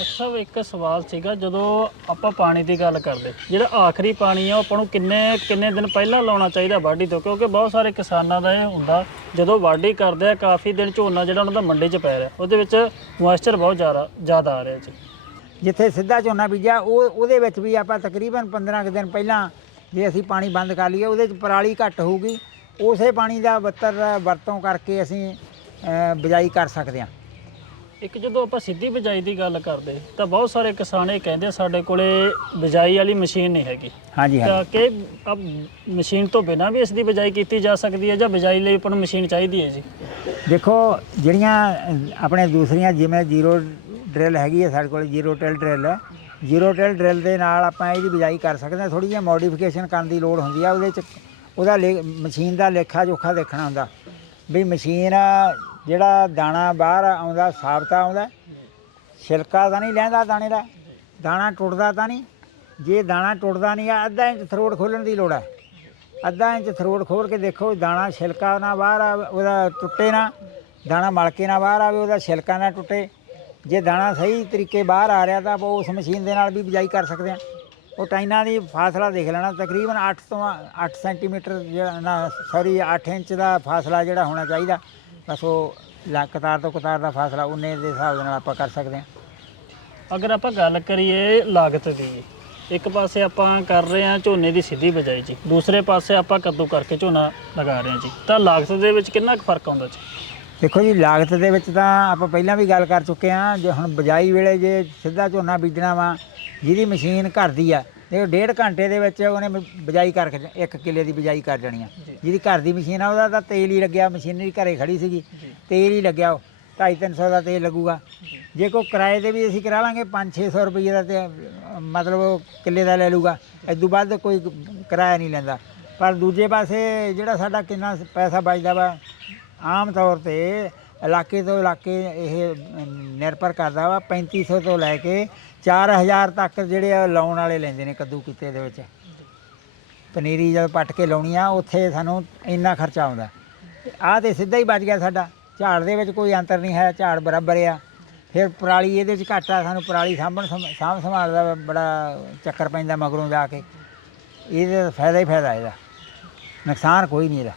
Doctor ਸਾਹਿਬ ਇੱਕ ਸਵਾਲ ਸੀਗਾ ਜਦੋਂ ਆਪਾਂ ਪਾਣੀ ਦੀ ਗੱਲ ਕਰਦੇ ਜਿਹੜਾ ਆਖਰੀ ਪਾਣੀ ਆ ਉਹ ਆਪਾਂ ਨੂੰ ਕਿੰਨੇ ਕਿੰਨੇ ਦਿਨ ਪਹਿਲਾਂ ਲਾਉਣਾ ਚਾਹੀਦਾ ਵਾਢੀ ਤੋਂ? ਕਿਉਂਕਿ ਬਹੁਤ ਸਾਰੇ ਕਿਸਾਨਾਂ ਦਾ ਇਹ ਹੁੰਦਾ ਜਦੋਂ ਵਾਢੀ ਕਰਦੇ ਆ ਕਾਫੀ ਦਿਨ ਝੋਨਾ ਜਿਹੜਾ ਉਹਨਾਂ ਦਾ ਮੰਡੀ 'ਚ ਪੈ ਰਿਹਾ ਉਹਦੇ ਵਿੱਚ ਮੋਇਸਚਰ ਬਹੁਤ ਜ਼ਿਆਦਾ ਜ਼ਿਆਦਾ ਆ ਰਿਹਾ ਜੀ। ਜਿੱਥੇ ਸਿੱਧਾ ਝੋਨਾ ਬੀਜਿਆ ਉਹ ਉਹਦੇ ਵਿੱਚ ਵੀ ਆਪਾਂ ਤਕਰੀਬਨ 15 ਕੁ ਦਿਨ ਪਹਿਲਾਂ ਜੇ ਅਸੀਂ ਪਾਣੀ ਬੰਦ ਕਰ ਲਈਏ ਉਹਦੇ 'ਚ ਪਰਾਲੀ ਘੱਟ ਹੋਊਗੀ ਉਸੇ ਪਾਣੀ ਦਾ ਬੱਤਰ ਵਰਤੋਂ ਕਰਕੇ ਅਸੀਂ ਅ, ਬਿਜਾਈ ਕਰ ਸਕਦੇ ਹਾਂ। ਇੱਕ ਜਦੋਂ ਆਪਾਂ ਸਿੱਧੀ ਬਿਜਾਈ ਦੀ ਗੱਲ ਕਰਦੇ ਤਾਂ ਬਹੁਤ ਸਾਰੇ ਕਿਸਾਨ ਇਹ ਕਹਿੰਦੇ ਸਾਡੇ ਕੋਲੇ ਬਿਜਾਈ ਵਾਲੀ ਮਸ਼ੀਨ ਨਹੀਂ ਹੈਗੀ। ਹਾਂਜੀ ਤਾਂ ਹਾਂਜੀ ਕਿ ਅਬ ਮਸ਼ੀਨ ਤੋਂ ਬਿਨਾਂ ਵੀ ਇਸ ਦੀ ਬਿਜਾਈ ਕੀਤੀ ਜਾ ਸਕਦੀ ਹੈ ਜਾਂ ਬਿਜਾਈ ਲਈ ਆਪਾਂ ਨੂੰ ਮਸ਼ੀਨ ਚਾਹੀਦੀ ਹੈ ਜੀ? ਦੇਖੋ ਜਿਹੜੀਆਂ ਆਪਣੇ ਦੂਸਰੀਆਂ ਜਿਵੇਂ ਜ਼ੀਰੋ ਡਰਿਲ ਹੈਗੀ ਹੈ ਸਾਡੇ ਕੋਲ ਜ਼ੀਰੋ ਟਿਲ ਡਰਿਲ। ਹੈ ਜ਼ੀਰੋ ਟਿਲ ਡਰਿਲ ਦੇ ਨਾਲ ਆਪਾਂ ਇਹਦੀ ਬਿਜਾਈ ਕਰ ਸਕਦੇ ਹਾਂ। ਥੋੜੀ ਜਿਹੀ ਮੋਡੀਫਿਕੇਸ਼ਨ ਕਰਨ ਦੀ ਲੋੜ ਹੁੰਦੀ ਆ ਉਹਦੇ ਚ ਉਹਦਾ ਮਸ਼ੀਨ ਦਾ ਲੇਖਾ ਜੋਖਾ ਦੇਖਣਾ ਹੁੰਦਾ। ਵੀ ਮਸ਼ੀਨ ਜਿਹੜਾ ਦਾਣਾ ਬਾਹਰ ਆਉਂਦਾ, ਸਾਬਤਾ ਆਉਂਦਾ, ਛਿਲਕਾ ਤਾਂ ਨਹੀਂ ਲੈਂਦਾ ਦਾਣੇ ਦਾ। ਦਾਣਾ ਟੁੱਟਦਾ ਤਾਂ ਨਹੀਂ। ਜੇ ਦਾਣਾ ਟੁੱਟਦਾ ਨਹੀਂ ਆ, ਅੱਧਾ ਇੰਚ ਥਰੋੜ ਖੋਲਣ ਦੀ ਲੋੜ ਹੈ ਅੱਧਾ ਇੰਚ ਥਰੋੜ ਖੋਲ ਕੇ ਦੇਖੋ, ਦਾਣਾ ਛਿਲਕਾ ਨਾ ਬਾਹਰ ਆਵੇ, ਉਹਦਾ ਟੁੱਟੇ ਨਾ। ਦਾਣਾ ਮਲ ਕੇ ਨਾ ਬਾਹਰ ਆਵੇ, ਉਹਦਾ ਛਿਲਕਾ ਨਾ ਟੁੱਟੇ। ਜੇ ਦਾਣਾ ਸਹੀ ਤਰੀਕੇ ਬਾਹਰ ਆ ਰਿਹਾ ਤਾਂ ਆਪਾਂ ਉਸ ਮਸ਼ੀਨ ਦੇ ਨਾਲ ਵੀ ਬਿਜਾਈ ਕਰ ਸਕਦੇ ਹਾਂ ਉਹ ਟਾਈਨਾਂ ਦੀ ਫਾਸਲਾ ਦੇਖ ਲੈਣਾ, ਤਕਰੀਬਨ 8 ਤੋਂ 8 ਸੈਂਟੀਮੀਟਰ ਜਿਹੜਾ ਨਾ ਸੌਰੀ 8 ਇੰਚ ਦਾ ਫਾਸਲਾ ਜਿਹੜਾ ਹੋਣਾ ਚਾਹੀਦਾ। ਬਸ ਉਹ ਲਾ- ਕਤਾਰ ਤੋਂ ਕਤਾਰ ਦਾ ਫਾਸਲਾ ਉਨੇ ਦੇ ਹਿਸਾਬ ਦੇ ਨਾਲ ਆਪਾਂ ਕਰ ਸਕਦੇ ਹਾਂ। ਅਗਰ ਆਪਾਂ ਗੱਲ ਕਰੀਏ ਲਾਗਤ ਦੀ ਇੱਕ ਪਾਸੇ ਆਪਾਂ ਕਰ ਰਹੇ ਹਾਂ ਝੋਨੇ ਦੀ ਸਿੱਧੀ ਬਿਜਾਈ ਜੀ ਦੂਸਰੇ ਪਾਸੇ ਆਪਾਂ ਕੱਦੂ ਕਰਕੇ ਝੋਨਾ ਲਗਾ ਰਹੇ ਹਾਂ ਜੀ। ਤਾਂ ਲਾਗਤ ਦੇ ਵਿੱਚ ਕਿੰਨਾ ਕੁ ਫ਼ਰਕ ਆਉਂਦਾ ਜੀ? ਦੇਖੋ ਜੀ ਲਾਗਤ ਦੇ ਵਿੱਚ ਤਾਂ ਆਪਾਂ ਪਹਿਲਾਂ ਵੀ ਗੱਲ ਕਰ ਚੁੱਕੇ ਹਾਂ ਜੇ ਹੁਣ ਬਿਜਾਈ ਵੇਲੇ ਜੇ ਸਿੱਧਾ ਝੋਨਾ ਬੀਜਣਾ ਵਾ ਜਿਹਦੀ ਮਸ਼ੀਨ ਘਰ ਦੀ ਆ ਤੇ ਉਹ ਡੇਢ ਘੰਟੇ ਦੇ ਵਿੱਚ ਉਹਨੇ ਬਿਜਾਈ ਕਰਕੇ ਇੱਕ ਕਿੱਲੇ ਦੀ ਬਿਜਾਈ ਕਰ ਜਾਣੀ ਆ। ਜਿਹਦੀ ਘਰ ਦੀ ਮਸ਼ੀਨ ਆ ਉਹਦਾ ਤਾਂ ਤੇਲ ਹੀ ਲੱਗਿਆ ਮਸ਼ੀਨਰੀ ਘਰੇ ਖੜੀ ਸੀਗੀ। ਤੇਲ ਹੀ ਲੱਗਿਆ ਉਹ 250 ਦਾ ਤੇਲ ਲੱਗੂਗਾ। ਜੇ। ਕੋਈ ਕਿਰਾਏ ਤੇ ਵੀ ਅਸੀਂ ਕਰਾ ਲਾਂਗੇ 5-600 ਰੁਪਏ ਦਾ ਤੇ ਮਤਲਬ ਉਹ ਕਿੱਲੇ ਦਾ ਲੈ ਲੂਗਾ। ਇਦੋਂ ਵੱਧ ਕੋਈ ਕਿਰਾਇਆ ਨਹੀਂ ਲੈਂਦਾ। ਪਰ ਦੂਜੇ ਪਾਸੇ ਜਿਹੜਾ ਸਾਡਾ ਕਿੰਨਾ ਪੈਸਾ ਬਚਦਾ ਵਾ ਆਮ ਤੌਰ ਤੇ ਇਲਾਕੇ ਤੋਂ ਇਲਾਕੇ ਇਹ ਨਿਰਭਰ ਕਰਦਾ ਵਾ। 3500 ਤੋਂ ਲੈ ਕੇ 4000 ਤੱਕ ਜਿਹੜੇ ਆ ਲਾਉਣ ਵਾਲੇ ਲੈਂਦੇ ਨੇ ਕੱਦੂ ਕੀਤੇ ਦੇ ਵਿੱਚ। ਪਨੀਰੀ ਜਦ ਪੱਟ ਕੇ ਲਾਉਣੀ ਆ, ਉੱਥੇ ਸਾਨੂੰ ਇੰਨਾ ਖਰਚਾ ਆਉਂਦਾ। ਆਹ ਤੇ ਸਿੱਧਾ ਹੀ ਬਚ ਗਿਆ ਸਾਡਾ। ਝਾੜ ਦੇ ਵਿੱਚ ਕੋਈ ਅੰਤਰ ਨਹੀਂ ਹੈ, ਝਾੜ ਬਰਾਬਰ ਆ। ਫਿਰ ਪਰਾਲੀ ਇਹਦੇ ਵਿੱਚ ਘੱਟ ਆ, ਸਾਨੂੰ ਪਰਾਲੀ ਸਾਂਭਣ ਸਮ- ਸਾਂਭ ਸੰਭਾਲ ਦਾ ਬੜਾ ਚੱਕਰ ਪੈਂਦਾ ਮਗਰੋਂ ਜਾ ਕੇ। ਇਹਦੇ ਫਾਇਦਾ ਹੀ ਫਾਇਦਾ ਇਹਦਾ। ਨੁਕਸਾਨ ਕੋਈ ਨਹੀਂ ਇਹਦਾ।